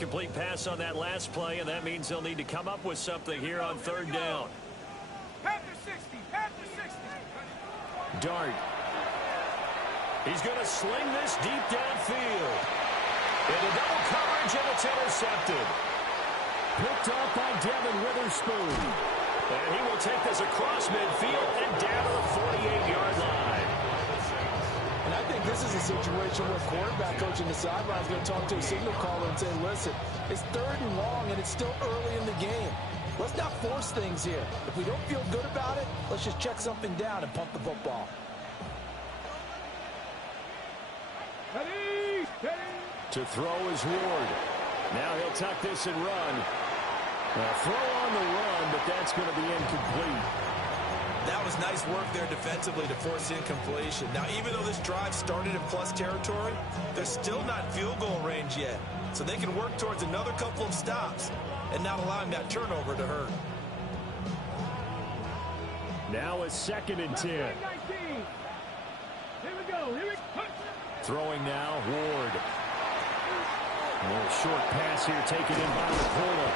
Incomplete pass on that last play, and that means they'll need to come up with something here on third down. Panther 60, Panther 60. Dart. He's going to sling this deep downfield. Into double coverage, and it's intercepted. Picked up by Devin Witherspoon. And he will take this across midfield and down to the 48-yard line. And I think this is a situation where quarterback coach in the sideline is going to talk to a signal caller and say, listen, it's third and long and it's still early in the game. Let's not force things here. If we don't feel good about it, let's just check something down and punt the football. To throw is Ward. Now he'll tuck this and run. Throw on the run, but that's going to be incomplete. That was nice work there defensively to force incompletion. Now, even though this drive started in plus territory, they're still not in field goal range yet. So they can work towards another couple of stops and not allowing that turnover to hurt. Now a 2nd and 10. Here we go. Here we go. Throwing now, Ward. A little short pass here taken in by Laporta.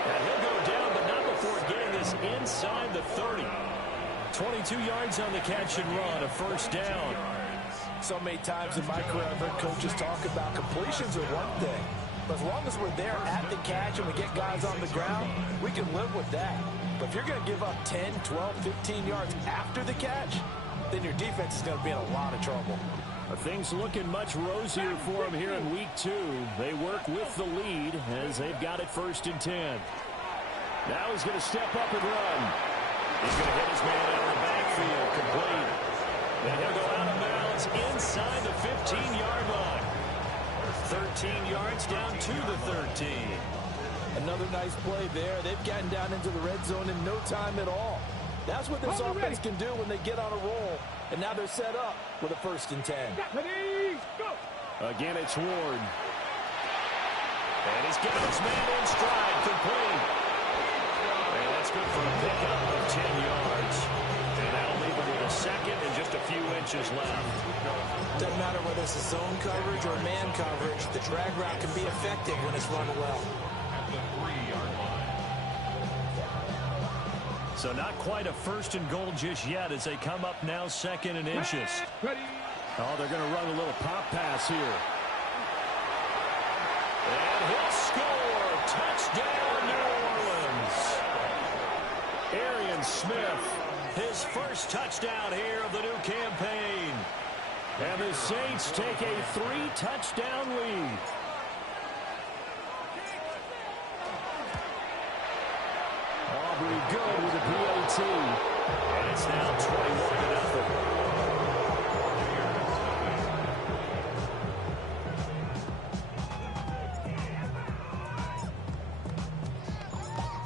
And he'll go down, but not before getting this inside the 30. 22 yards on the catch and run, a first down. So many times in my career, I've heard coaches talk about completions are one thing. But as long as we're there at the catch and we get guys on the ground, we can live with that. But if you're going to give up 10, 12, 15 yards after the catch, then your defense is going to be in a lot of trouble. Things looking much rosier for them here in week 2. They work with the lead as they've got it 1st and 10. Now he's going to step up and run. He's going to hit his man out of the backfield, complete. And he'll go out of bounds inside the 15-yard line. 13 yards down to the 13. Another nice play there. They've gotten down into the red zone in no time at all. That's what this offense can do when they get on a roll. And now they're set up with a 1st and 10. Again, it's Ward. And he's got his man in stride, complete. And that's good for a pickup of 10 yards. And that'll leave him with a 2nd and just a few inches left. Doesn't matter whether it's a zone coverage or man coverage, the drag route can be effective when it's run well. So not quite a 1st and goal just yet as they come up now 2nd and inches. Oh, they're going to run a little pop pass here. And he'll score. Touchdown, New Orleans. Arian Smith, his first touchdown here of the new campaign. And the Saints take a 3-touchdown lead. Aubrey good with a PAT. And it's now 21-0.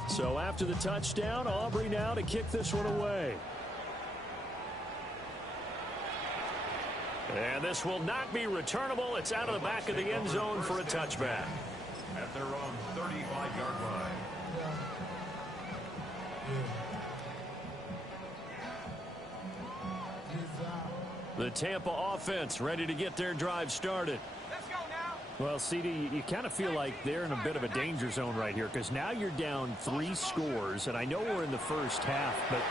So after the touchdown, Aubrey now to kick this one away. And this will not be returnable. It's out of the back of the end zone for a touchback. At their own 35-yard line. The Tampa offense ready to get their drive started. Let's go now. Well, CD, you kind of feel like they're in a bit of a danger zone right here because now you're down 3 scores, and I know we're in the first half, but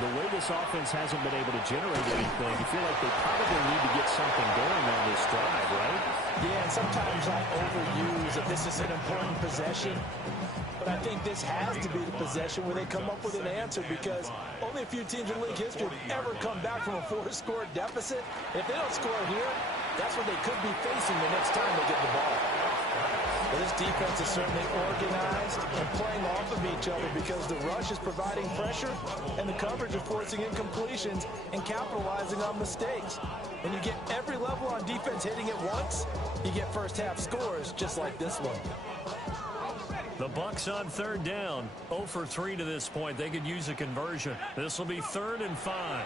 the way this offense hasn't been able to generate anything, you feel like they probably need to get something going on this drive, right? Yeah, and sometimes I overuse that this is an important possession. But I think this has to be the possession where they come up with an answer because only a few teams in league history have ever come back from a 4-score deficit. And if they don't score here, that's what they could be facing the next time they get the ball. Well, this defense is certainly organized and playing off of each other because the rush is providing pressure and the coverage is forcing incompletions and capitalizing on mistakes. When you get every level on defense hitting it once, you get first-half scores just like this one. The Bucs on 3rd down. 0 for 3 to this point. They could use a conversion. This will be 3rd and 5.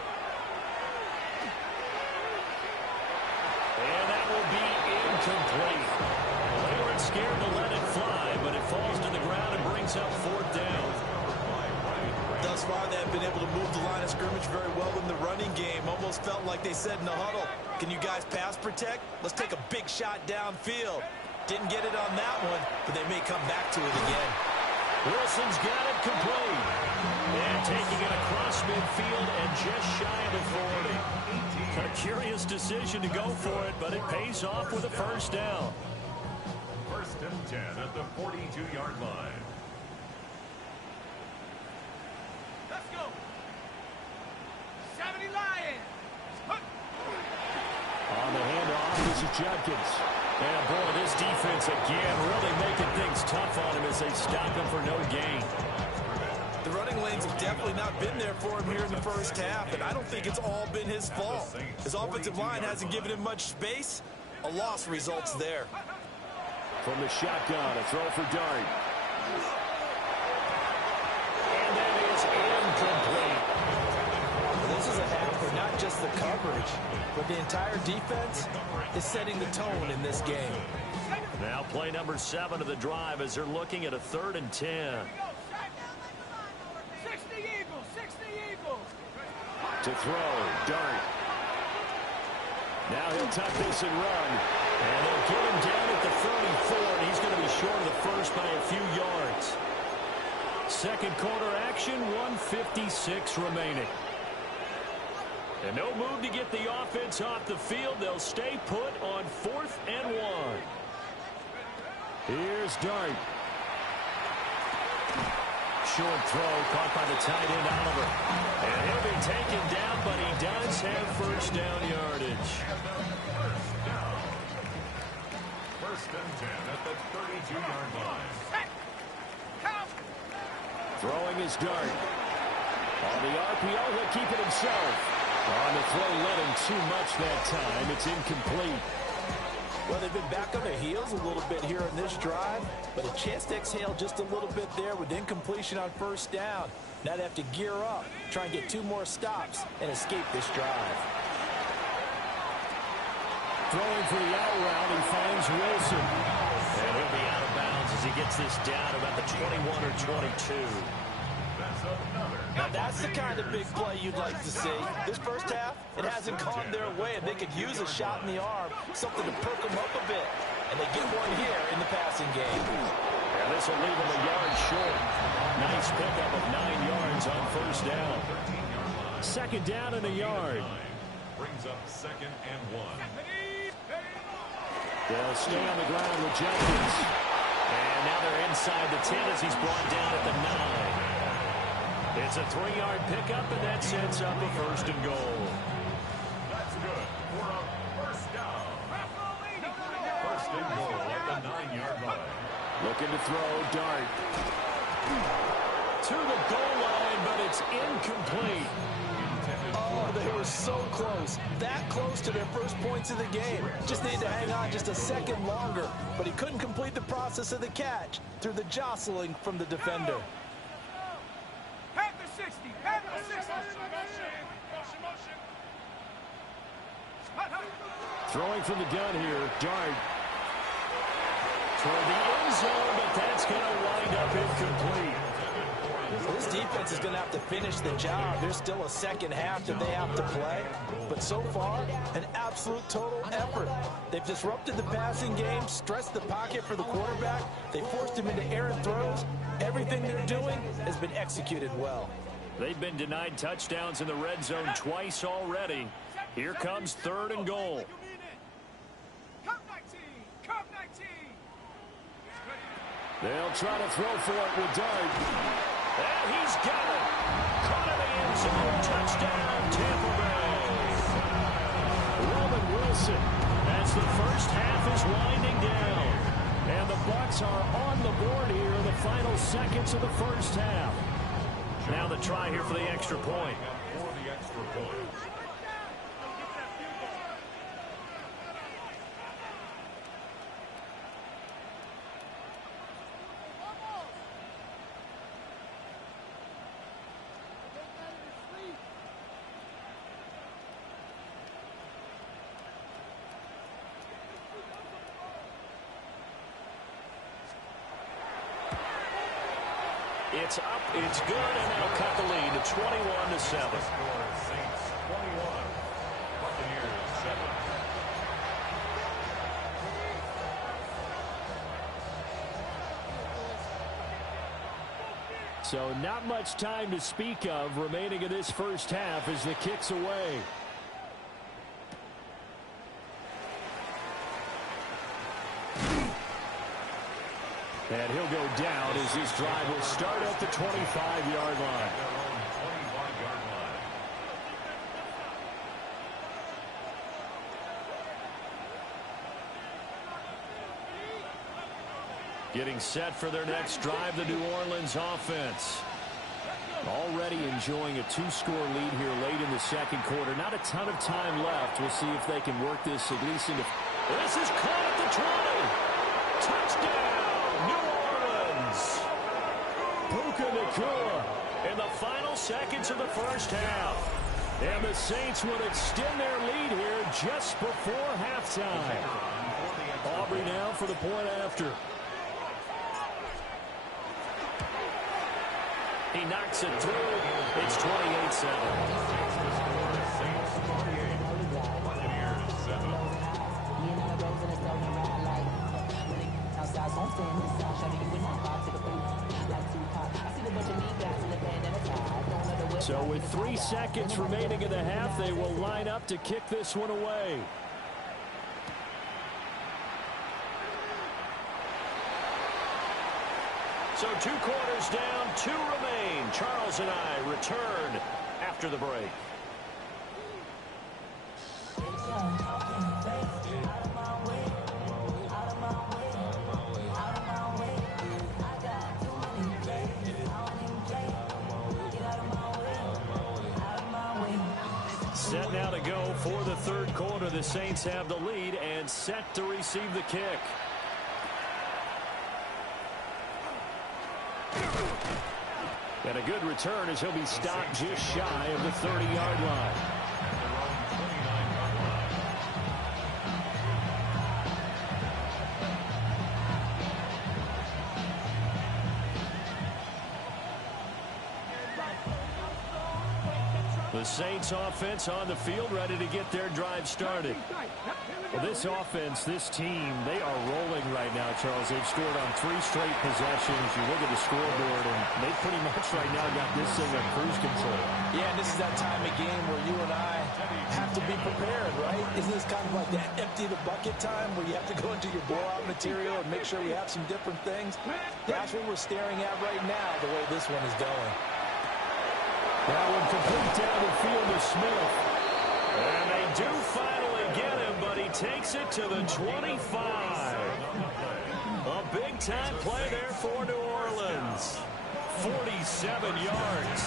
And that will be incomplete. Well, they weren't scared to let it fly, but it falls to the ground and brings up 4th down. Thus far, they have been able to move the line of scrimmage very well in the running game. Almost felt like they said in the huddle, can you guys pass protect? Let's take a big shot downfield. Didn't get it on that one, but they may come back to it again. Wilson's got it complete. And taking it across midfield and just shy of the 40. A curious decision to go for it, but it pays off with a first down. First and 10 at the 42-yard line. Let's go. 70 Lions. On the handoff, this is Judkins. And boy, this defense again really making things tough on him as they stop him for no gain. The running lanes have definitely not been there for him here in the first half, and I don't think it's all been his fault. His offensive line hasn't given him much space. A loss results there. From the shotgun, a throw for Dart. And that is incomplete. This is a half where not just the coverage, but the entire defense is setting the tone in this game. Now play number 7 of the drive as they're looking at a 3rd and 10. 60 Eagles, 60 Eagles. To throw, Dart. Now he'll tuck this and run. And they'll get him down at the 34, and he's going to be short of the first by a few yards. Second quarter action, 1:56 remaining. And no move to get the offense off the field. They'll stay put on 4th and 1. Here's Dart. Short throw caught by the tight end Oliver. And he'll be taken down, but he does have first down yardage. First and 10 at the 32-yard line. Throwing his Dart. On the RPO, he'll keep it himself. On the throw, letting too much that time. It's incomplete. Well, they've been back on their heels a little bit here in this drive, but a chance to exhale just a little bit there with incompletion on first down. Now they have to gear up, try and get 2 more stops, and escape this drive. Throwing for the out route, he finds Wilson. And he'll be out of bounds as he gets this down about the 21 or 22. Now that's the kind of big play you'd like to see. This first half, it hasn't gone their way, and they could use a shot in the arm, something to perk them up a bit. And they get one here in the passing game. And this will leave them a yard short. Nice pickup of 9 yards on first down. Second down and a yard. Brings up 2nd and 1. They'll stay on the ground with Judkins. And now they're inside the 10 as he's brought down at the 9. It's a 3-yard pickup, and that sets up a first and goal. That's good for a first down. First and goal at the 9-yard line. Looking to throw, Dart. To the goal line, but it's incomplete. Oh, they were so close. That close to their first points of the game. Just needed to hang on just a second longer, but he couldn't complete the process of the catch through the jostling from the defender. Panther 60, Panther 60. Throwing from the gun here, Dart. Toward the end zone, but that's going to wind up incomplete. This defense is going to have to finish the job. There's still a second half that they have to play. But so far, an absolute total effort. They've disrupted the passing game, stressed the pocket for the quarterback. They forced him into errant throws. Everything they're doing has been executed well. They've been denied touchdowns in the red zone twice already. Here comes 3rd and goal. Cup 19, Cup 19. They'll try to throw for it with Dart. And he's got it. Caught in the end zone. Touchdown, Tampa Bay. Roman Wilson as the first half is winding down. And the Bucs are on the board here in the final seconds of the first half. Now the try here for the extra point. For the extra point. It's up, it's good, and they'll cut the lead to 21-7. Score Saints 21, Buccaneers 7. So not much time to speak of remaining in this first half as the kick's away. And he'll go down as this drive will start at the 25-yard line. Getting set for their next drive, the New Orleans offense. Already enjoying a 2-score lead here late in the second quarter. Not a ton of time left. We'll see if they can work this at least into... This is caught at the 20. Touchdown, New Orleans. Puka Nacua in the final seconds of the first half. And the Saints would extend their lead here just before halftime. Aubrey now for the point after. He knocks it through. It's 28-7. So with 3 seconds remaining in the half, they will line up to kick this one away. So 2 quarters down, 2 remain. Charles and I return after the break. Set now to go for the third quarter. The Saints have the lead and set to receive the kick. And a good return as he'll be stopped just shy of the 30-yard line. The Saints offense on the field ready to get their drive started. Well, this offense, this team, they are rolling right now, Charles. They've scored on 3 straight possessions. You look at the scoreboard, and they pretty much right now got this thing on cruise control. Yeah, and this is that time of game where you and I have to be prepared, right? Isn't this kind of like that empty the bucket time where you have to go into your blowout material and make sure we have some different things? That's what we're staring at right now, the way this one is going. That one complete down the field to Smith. And they do finally get him, but he takes it to the 25. A big-time play there for New Orleans. 47 yards.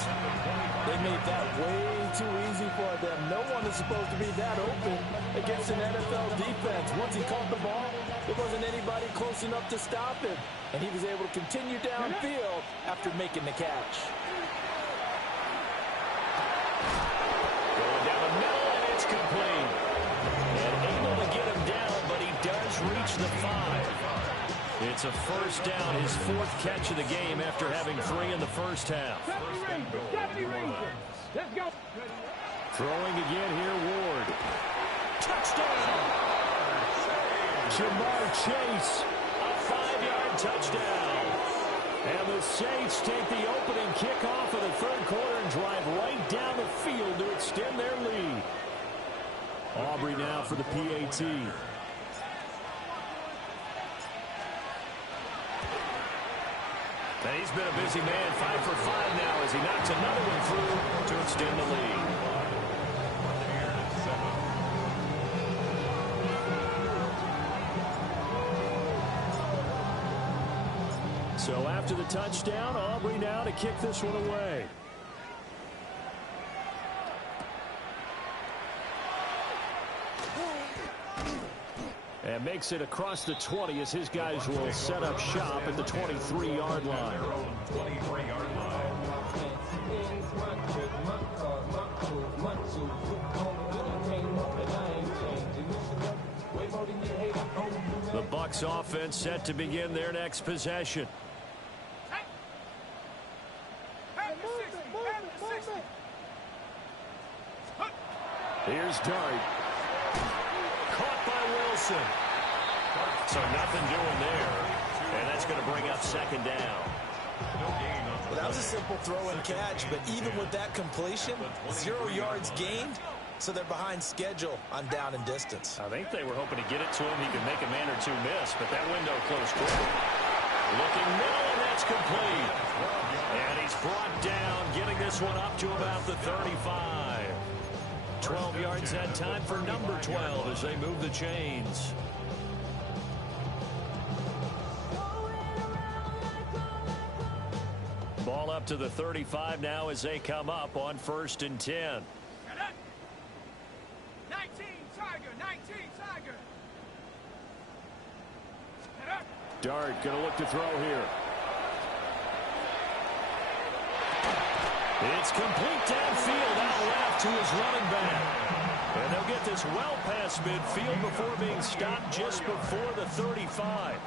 They made that way too easy for them. No one is supposed to be that open against an NFL defense. Once he caught the ball, there wasn't anybody close enough to stop him. And he was able to continue downfield after making the catch. Going down the middle, and it's complete. And able to get him down, but he does reach the 5. It's a first down, his 4th catch of the game after having 3 in the first half. Let's go. Throwing again here, Ward. Touchdown! Jamar Chase, a 5-yard touchdown. And the Saints take the opening kickoff of the third quarter and drive right down the field to extend their lead. Aubrey now for the PAT. And he's been a busy man, 5 for 5 now as he knocks another one through to extend the lead. So after the touchdown, Aubrey now to kick this one away. And makes it across the 20 as his guys will set up shop at the 23-yard line. 23-yard line. The Bucs offense set to begin their next possession. Here's Dart. Caught by Wilson. So nothing doing there. And that's going to bring up second down. Well, that was a simple throw and catch, but even with that completion, 0 yards gained, so they're behind schedule on down and distance. I think they were hoping to get it to him. He could make a man or two miss, but that window closed quickly. Looking middle, and that's complete. And he's brought down, getting this one up to about the 35. 12 yards that time for number 12 as they move the chains. Ball up to the 35 now as they come up on 1st and 10. 19 Tiger, 19 Tiger. Dart going to look to throw here. It's complete downfield out left to his running back. And they'll get this well past midfield before being stopped just before the 35.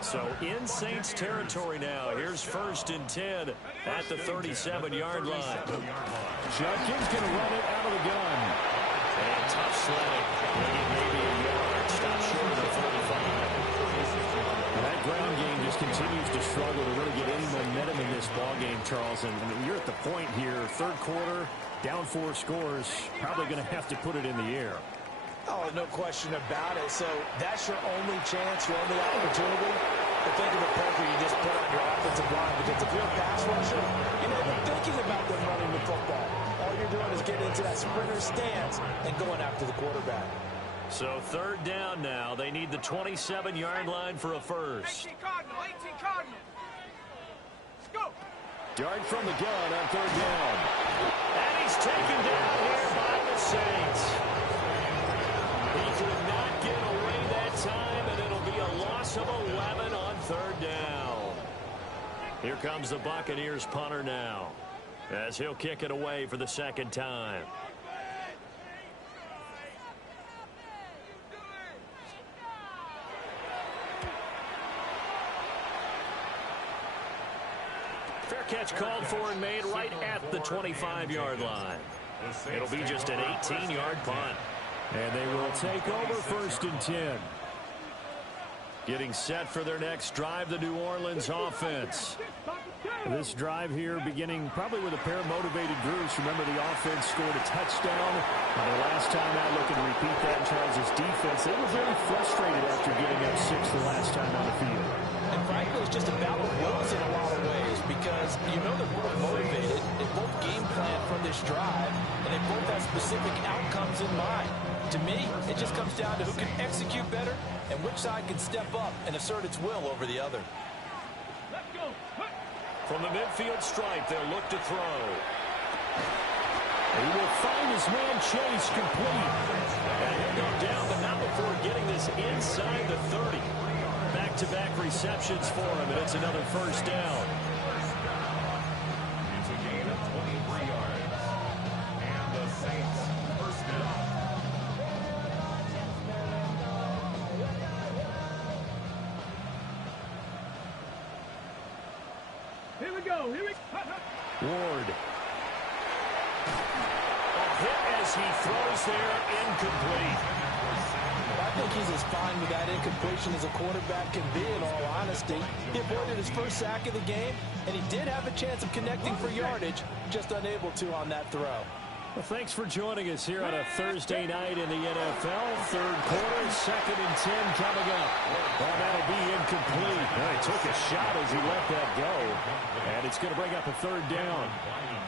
So in Saints territory now. Here's 1st and 10 at the 37-yard line. Judkins going to run it out of the gun. And tough sledding. Maybe a yard. Stop short of the 35. That ground game just continues to struggle to really get any momentum in this ball game, Charles. And I mean, you're at the point here, 3rd quarter, down 4 scores, probably going to have to put it in the air. Oh, no question about it. So that's your only chance, your only opportunity to think of the pressure you just put on your offensive line. Because if you're a pass rusher, you're not even thinking about them running the football. All you're doing is getting into that sprinter stance and going after the quarterback. So 3rd down now. They need the 27-yard line for a first. 18 Cardinal, 18 Cardinal. Let's go. Dart from the gun on 3rd down. And he's taken down here by the Saints. He could not get away that time, and it'll be a loss of 11 on 3rd down. Here comes the Buccaneers punter now, as he'll kick it away for the 2nd time. Fair catch called for and made right at the 25-yard line. It'll be just an 18-yard punt. And they will take over 1st and 10. Getting set for their next drive, the New Orleans offense. This drive here beginning probably with a pair of motivated groups. Remember, the offense scored a touchdown. The last time out, looking to repeat that in Charles' defense. They were very frustrated after giving up 6 the last time on the field. And frankly, it's just a battle of wills in a lot of ways because you know they're both motivated. They both game plan for this drive, and they both have specific outcomes in mind. To me, it just comes down to who can execute better and which side can step up and assert its will over the other. Let's go. From the midfield stripe, they'll look to throw. He will find his man Chase complete. And he'll go down, but not before getting this inside the 30. Back-to-back receptions for him, and it's another 1st down. It's a gain of 23 yards. And the Saints 1st down. Here we go. Here we go. Ward. A hit as he throws there, incomplete. I think he's as fine with that incompletion as a quarterback can be, in all honesty. He avoided his first sack of the game, and he did have a chance of connecting for yardage, just unable to on that throw. Well, thanks for joining us here on a Thursday night in the NFL. 3rd quarter, 2nd and 10 coming up. Well, that'll be incomplete. Well, he took a shot as he let that go, and it's going to bring up a 3rd down.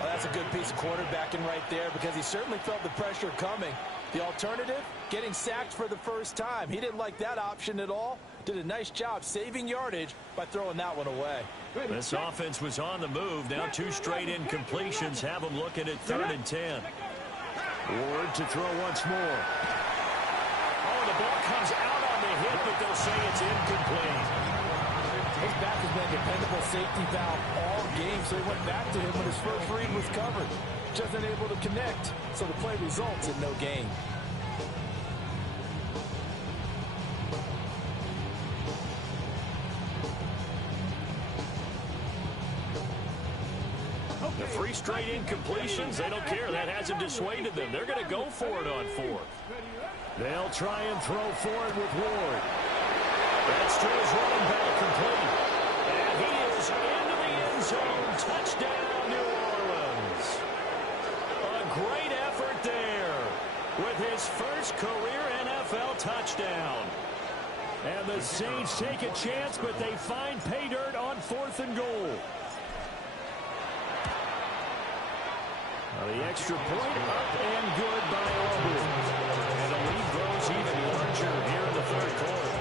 Well, that's a good piece of quarterbacking right there because he certainly felt the pressure coming. The alternative, getting sacked for the first time. He didn't like that option at all. Did a nice job saving yardage by throwing that one away. This offense was on the move. Now 2 straight incompletions have them looking at 3rd and 10. Ward to throw once more. Oh, the ball comes out on the hit, but they'll say it's incomplete. His back has been a dependable safety valve all game, so he went back to him when his first read was covered. Just unable to connect, so the play results in no gain. The 3 straight incompletions, they don't care. That hasn't dissuaded them. They're going to go for it on 4th. They'll try and throw for it with Ward. That's to his running back complete. And he is into the end zone. Touchdown, New Orleans. A great effort there with his first career NFL touchdown. And the Saints take a chance, but they find pay dirt on 4th and goal. Now the extra point up and good by Auburn. And the lead grows even larger here in the 3rd quarter.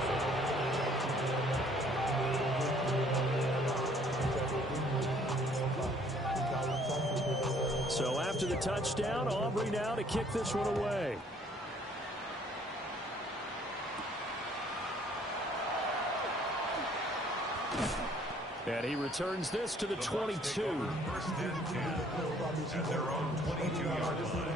So after the touchdown, Aubrey now to kick this one away. And he returns this to the 22. First and 10 at their own 22-yard line.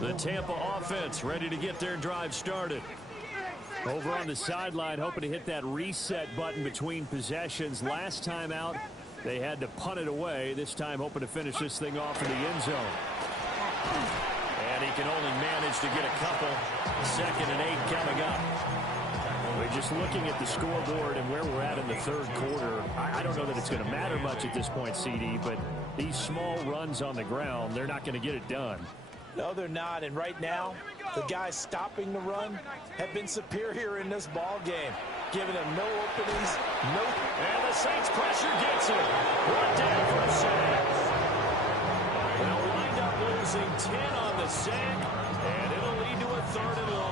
The Tampa offense ready to get their drive started. Over on the sideline, hoping to hit that reset button between possessions. Last time out, they had to punt it away. This time hoping to finish this thing off in the end zone. And he can only manage to get a couple. 2nd and 8 coming up. We're just looking at the scoreboard and where we're at in the 3rd quarter. I don't know that it's going to matter much at this point, CD, but these small runs on the ground, they're not going to get it done. No, they're not. And right now, the guys stopping the run have been superior in this ball game, giving them no openings, no. And the Saints pressure gets him. Brought down for a sack. They'll wind up losing 10 on the sack, and it'll lead to a 3rd and long.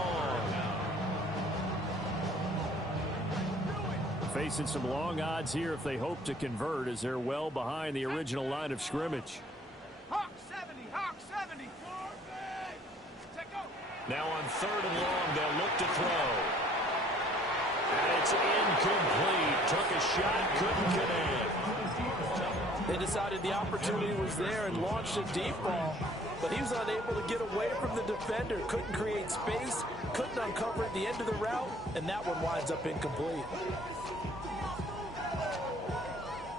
Facing some long odds here if they hope to convert, as they're well behind the original line of scrimmage. Hawk 70, Hawk 70. Now on 3rd and long, they'll look to throw. And it's incomplete. Took a shot, couldn't connect. They decided the opportunity was there and launched a deep ball, but he was unable to get away from the defender. Couldn't create space, couldn't uncover at the end of the route, and that one winds up incomplete.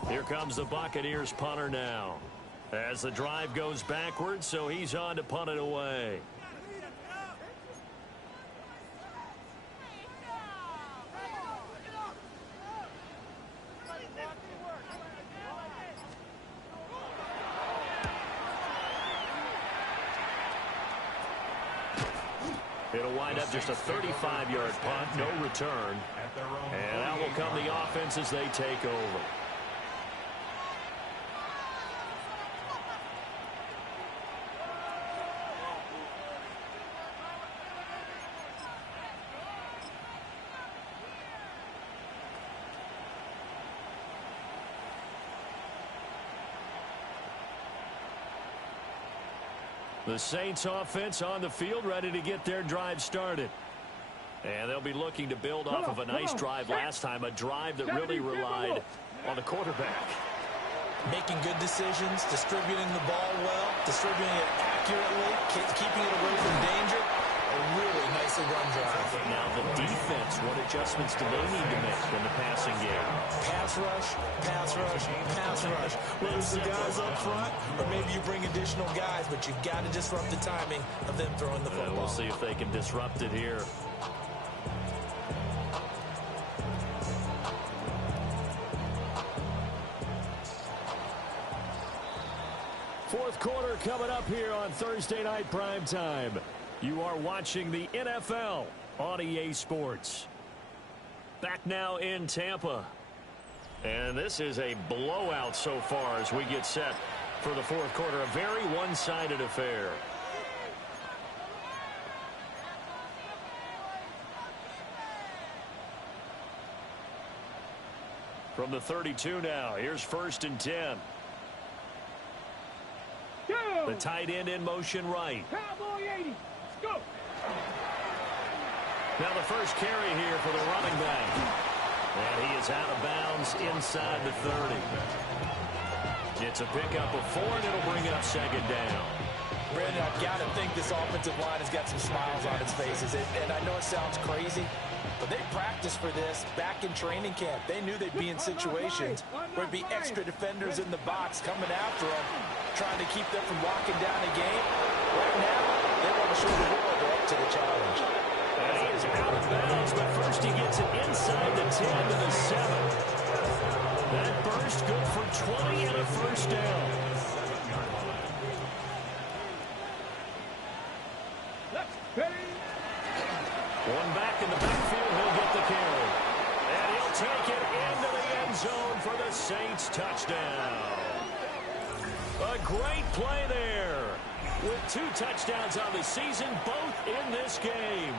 Here comes the Buccaneers punter now. As the drive goes backwards, so he's on to punt it away. It'll wind up just a 35-yard punt, no return. And out will come the offense as they take over. The Saints offense on the field ready to get their drive started. And they'll be looking to build off of a nice drive last time, a drive that really relied on the quarterback. Making good decisions, distributing the ball well, distributing it accurately, keeping it away from danger. A really nicely run drive. Now the defense, what adjustments do they need to make in the passing game? Pass rush, pass rush, pass rush. Whether it's the guys up front or maybe you bring additional guys, but you've got to disrupt the timing of them throwing the football. We'll see if they can disrupt it here. Fourth quarter coming up here on Thursday Night Primetime. You are watching the NFL on EA Sports. Back now in Tampa. And this is a blowout so far as we get set for the fourth quarter. A very one-sided affair. From the 32 now, here's 1st and 10. The tight end in motion right. Cowboy 80. Let's go. Now the first carry here for the running back. And he is out of bounds inside the 30. It's a pickup of 4, and it'll bring up 2nd down. Brandon, I've got to think this offensive line has got some smiles on its faces. And I know it sounds crazy, but they practiced for this back in training camp. They knew they'd be in situations where there'd be extra defenders in the box coming after them. trying to keep them from locking down the game. Right now, they want to show the world they're up to the challenge. And he is out of bounds, but first he gets it inside the 10 to the 7. That burst good for 20 and a first down. One back in the backfield, he'll get the carry. And he'll take it into the end zone for the Saints touchdown. A great play there. With 2 touchdowns on the season, both in this game.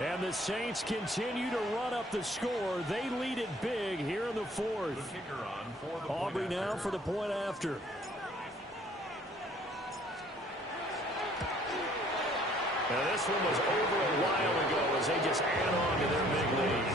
And the Saints continue to run up the score. They lead it big here in the 4th. Aubrey now for the point after. Now this one was over a while ago as they just add on to their big lead.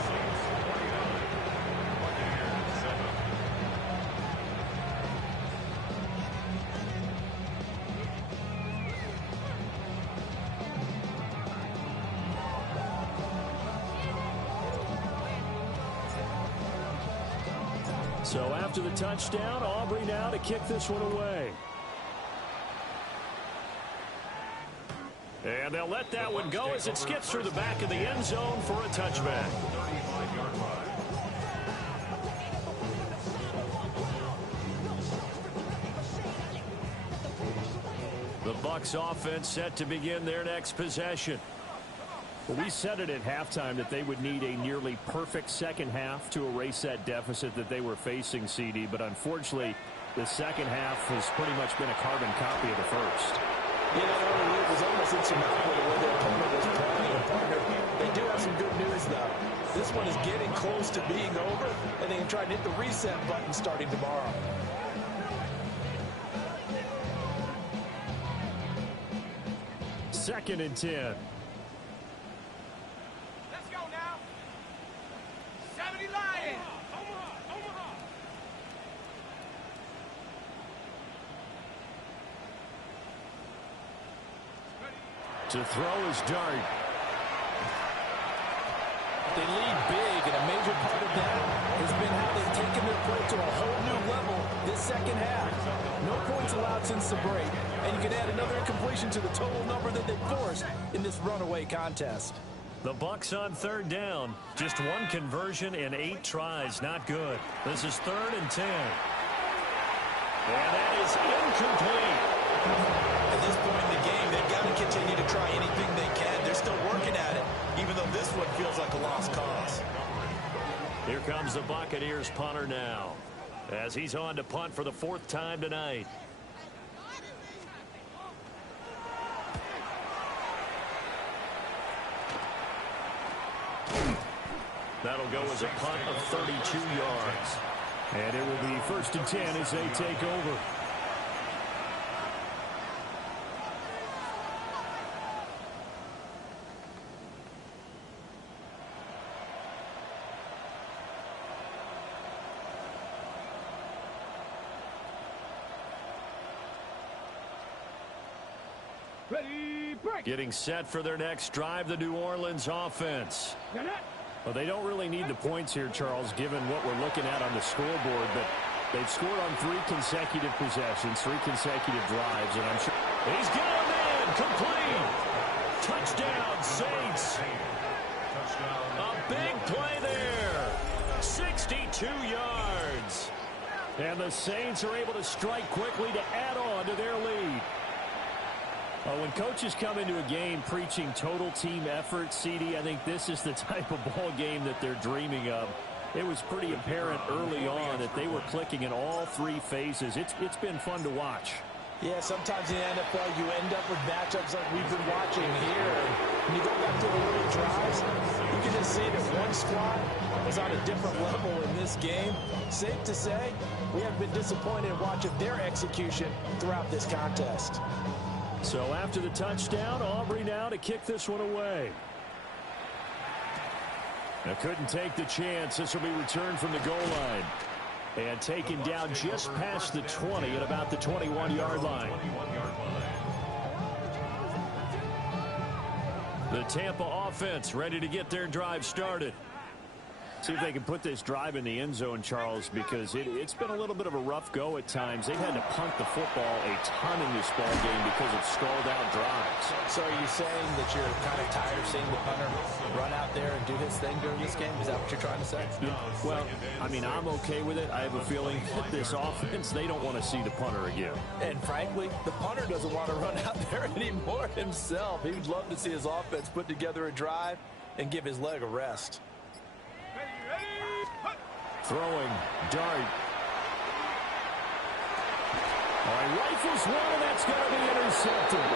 So after the touchdown, Aubrey now to kick this one away. And they'll let that one go as it skips through the back of the end zone for a touchback. The Bucs offense set to begin their next possession. Well, we said it at halftime that they would need a nearly perfect second half to erase that deficit that they were facing, CD. But unfortunately, the second half has pretty much been a carbon copy of the first. You know, it was almost insurmountable the way their opponent was playing, partner. They do have some good news, though. This one is getting close to being over, and they can try to hit the reset button starting tomorrow. Second and 10. Let's go now. 70 Lions. To throw is Dart. They lead big, and a major part of that has been how they've taken their play to a whole new level this second half. No points allowed since the break, and you can add another incompletion to the total number that they forced in this runaway contest. The Bucs on third down. Just one conversion in 8 tries. Not good. This is 3rd and 10. And that is incomplete. At this point in the game, they've got to continue to try anything they can. They're still working at it, even though this one feels like a lost cause. Here comes the Buccaneers punter now, as he's on to punt for the 4th time tonight. That'll go as a punt of 32 yards. And it will be 1st and 10 as they take over. Ready, break. Getting set for their next drive, the New Orleans offense. Well, they don't really need the points here, Charles, given what we're looking at on the scoreboard, but they've scored on 3 consecutive possessions, 3 consecutive drives, and I'm sure he's got him in, complete. Touchdown, Saints. A big play there. 62 yards. And the Saints are able to strike quickly to add on to their lead. When coaches come into a game preaching total team effort, CD, I think this is the type of ball game that they're dreaming of. It was pretty apparent early on that they were clicking in all 3 phases. It's been fun to watch. Yeah, sometimes in the NFL you end up with matchups like we've been watching here. When you go back to the early drives, you can just see that one squad is on a different level in this game. Safe to say, we have been disappointed in watching their execution throughout this contest. So after the touchdown, Aubrey now to kick this one away. Now couldn't take the chance. This will be returned from the goal line. And taken down just past the 20 at about the 21-yard line. The Tampa offense ready to get their drive started. See if they can put this drive in the end zone, Charles, because it's been a little bit of a rough go at times. They've had to punt the football a ton in this ball game because of stalled-out drives. So are you saying that you're kind of tired of seeing the punter run out there and do his thing during this game? Is that what you're trying to say? Well, I mean, I'm okay with it. I have a feeling that this offense, they don't want to see the punter again. And frankly, the punter doesn't want to run out there anymore himself. He would love to see his offense put together a drive and give his leg a rest. Throwing, dart. All right, rifles one, and that's going to be intercepted.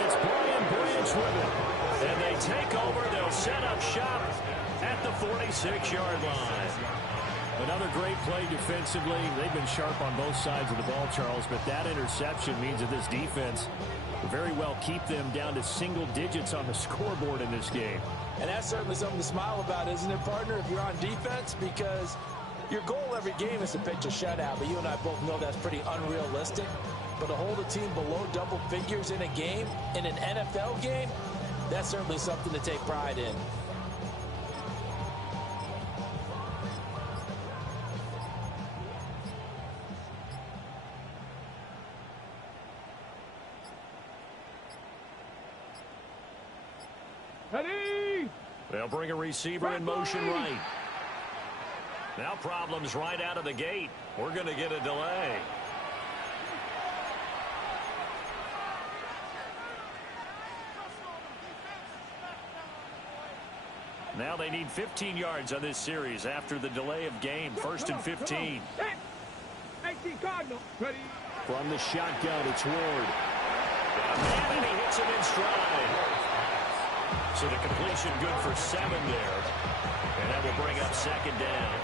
It's Brian Branch with it. And they take over. They'll set up shop at the 46-yard line. Another great play defensively. They've been sharp on both sides of the ball, Charles, but that interception means that this defense will very well keep them down to single digits on the scoreboard in this game. And that's certainly something to smile about, isn't it, partner, if you're on defense? Because your goal every game is to pitch a shutout, but you and I both know that's pretty unrealistic. But to hold a team below double figures in a game, in an NFL game, that's certainly something to take pride in. Ready? They'll bring a receiver in motion right. Now problems right out of the gate. We're going to get a delay. Now they need 15 yards on this series after the delay of game. First and 15. 18 Cardinal. Ready? From the shotgun, it's Ward. And he hits him in stride. So the completion good for 7 there. And that will bring up second down.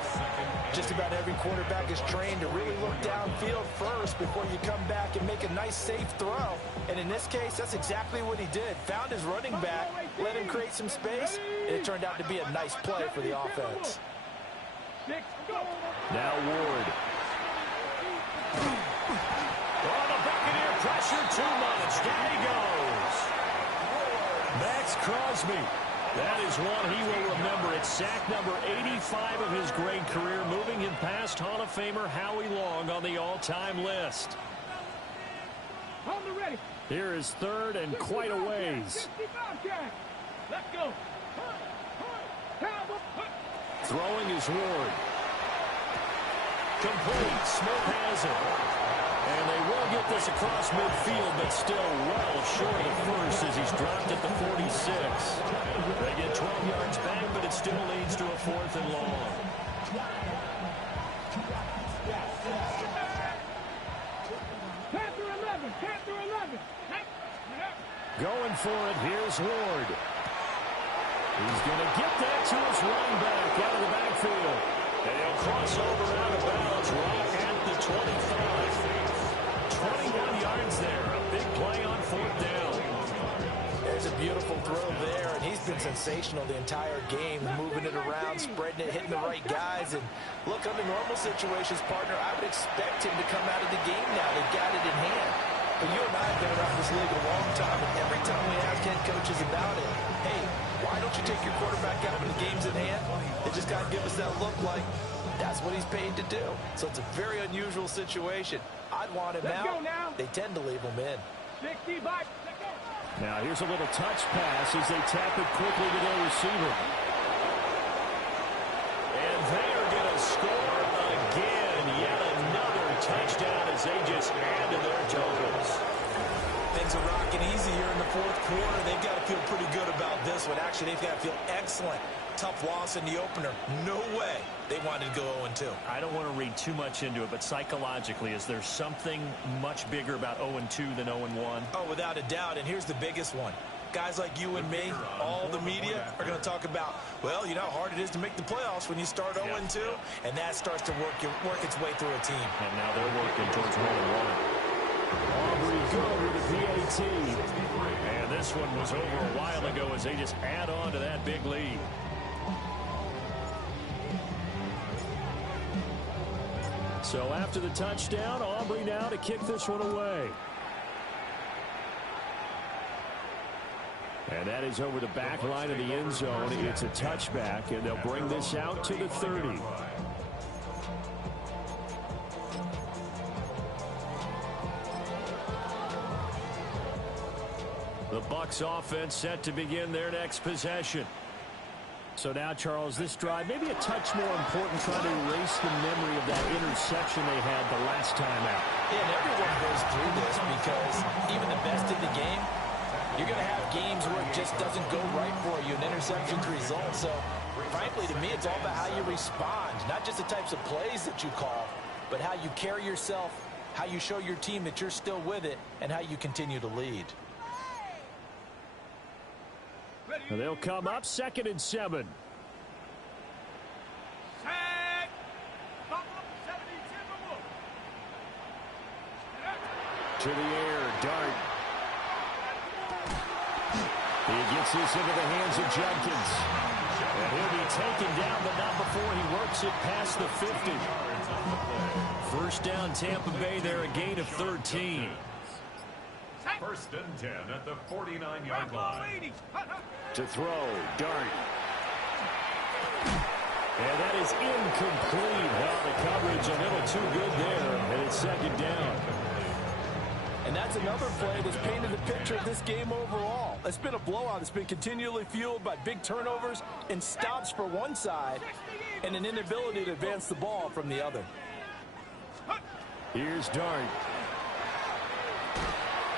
Just about every quarterback is trained to really look downfield first before you come back and make a nice, safe throw. And in this case, that's exactly what he did. Found his running back, let him create some space, and it turned out to be a nice play for the offense. Now Ward. Oh, the Buccaneer pressure too much. Down he goes. Max Crosby. That is one he will remember. It's sack number 85 of his great career, moving him past Hall of Famer Howie Long on the all-time list. Here is third and quite a ways. Let's go. Throwing is Ward. Complete. Smith has it. And they will get this across midfield, but still well short of the first as he's dropped at the 46. They get 12 yards back, but it still leads to a 4th and long. Going for it, here's Ward. He's going to get that to his running back out of the backfield. And he'll cross over out of bounds right at the 25. 21 yards there. A big play on 4th down. There's a beautiful throw there, and he's been sensational the entire game, moving it around, spreading it, hitting the right guys. And look, under normal situations, partner, I would expect him to come out of the game now. They've got it in hand. But you and I have been around this league a long time, and every time we ask head coaches about it, hey, why don't you take your quarterback out when the game's in hand? They just got to give us that look like that's what he's paid to do. So it's a very unusual situation. I'd want him out. They tend to leave him in. 60 back. Now here's a little touch pass as they tap it quickly to their receiver. And they are going to score again. Yet another touchdown as they just add to their totals. Things are rocking easy here in the 4th quarter. They've got to feel pretty good about this one. Actually, they've got to feel excellent. Tough loss in the opener. No way they wanted to go 0-2. I don't want to read too much into it, but psychologically, is there something much bigger about 0-2 than 0-1? Oh, without a doubt. And here's the biggest one. Guys like you and me, all the media, are going to talk about, well, you know how hard it is to make the playoffs when you start 0-2, and that starts to work its way through a team. And now they're working towards 1-1. Aubrey good with the PAT. And this one was over a while ago as they just add on to that big lead. So after the touchdown, Aubrey now to kick this one away. And that is over the back line of the end zone. It's a touchback, and they'll bring this out to the 30. The Bucs offense set to begin their next possession. So now, Charles, this drive maybe a touch more important, trying to erase the memory of that interception they had the last time out. Yeah, and everyone goes through this because even the best in the game, you're going to have games where it just doesn't go right for you, and interceptions result. So, frankly, to me, it's all about how you respond, not just the types of plays that you call, but how you carry yourself, how you show your team that you're still with it, and how you continue to lead. And they'll come up 2nd and 7. Set. To the air, Dart. He gets this into the hands of Jenkins. And he'll be taken down, but not before he works it past the 50. First down, Tampa Bay there, a gain of 13. 1st and 10 at the 49-yard line. To throw, Dart. And that is incomplete. Well, the coverage a little too good there, and it's 2nd down. And that's another play that's painted the picture of this game overall. It's been a blowout. It's been continually fueled by big turnovers and stops for one side and an inability to advance the ball from the other. Here's Dart.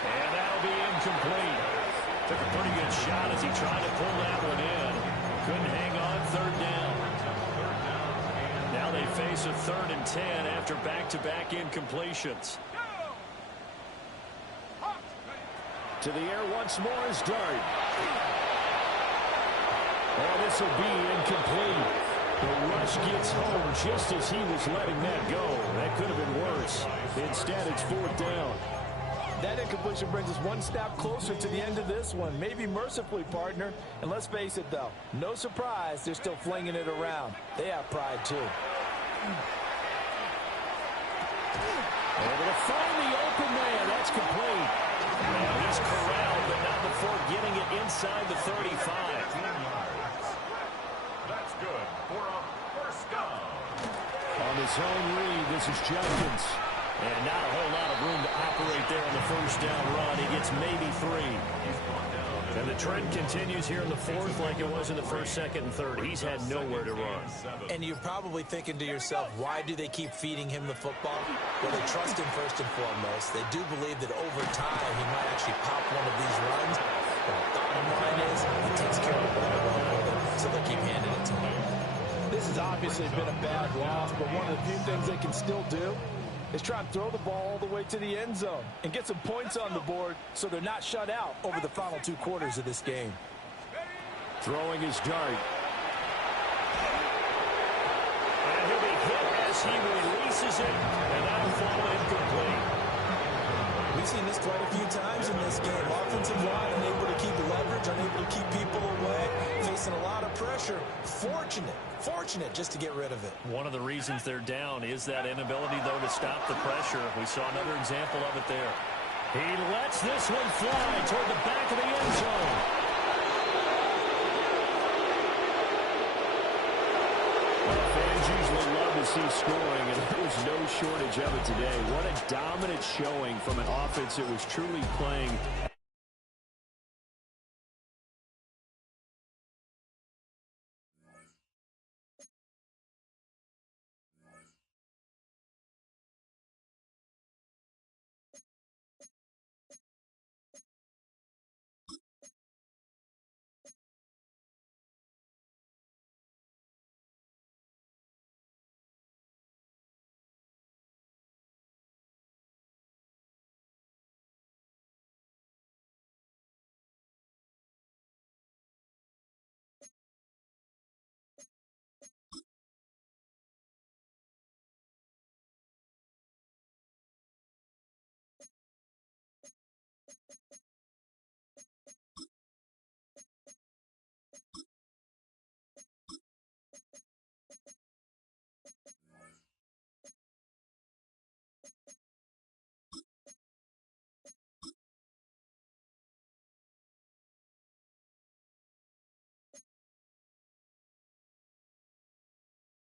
And that'll be incomplete. Took a pretty good shot as he tried to pull that one in. Couldn't hang on, 3rd down. Now they face a 3rd and 10 after back-to-back incompletions. To the air once more is Dart. Oh, this will be incomplete. The rush gets home just as he was letting that go. That could have been worse. Instead, it's 4th down. That incompletion brings us one step closer to the end of this one. Maybe mercifully, partner. And let's face it, though. No surprise, they're still flinging it around. They have pride, too. Able to find the open man. That's complete. Well, he's corralled, but not before getting it inside the 35. That's good for a 1st down. On the zone read, this is Jenkins. And not a whole lot of room to operate there on the 1st down run. He gets maybe 3. And the trend continues here in the 4th like it was in the 1st, 2nd, and 3rd. He's had nowhere to run. And you're probably thinking to yourself, why do they keep feeding him the football? Well, they trust him first and foremost. They do believe that over time he might actually pop one of these runs. But the bottom line is he takes care of the ball well for them, so they'll keep handing it to him. This has obviously been a bad loss, but one of the few things they can still do is try and throw the ball all the way to the end zone and get some points on the board so they're not shut out over the final 2 quarters of this game. Throwing his Dart. And he'll be hit as he releases it, and that'll fall incomplete. We've seen this quite a few times in this game. Offensive line unable to keep leverage, unable to keep people away, facing a lot of pressure. Fortunate just to get rid of it. One of the reasons they're down is that inability, though, to stop the pressure. We saw another example of it there. He lets this one fly toward the back of the end zone. Well, fans usually love to see scoring, and there was no shortage of it today. What a dominant showing from an offense that was truly playing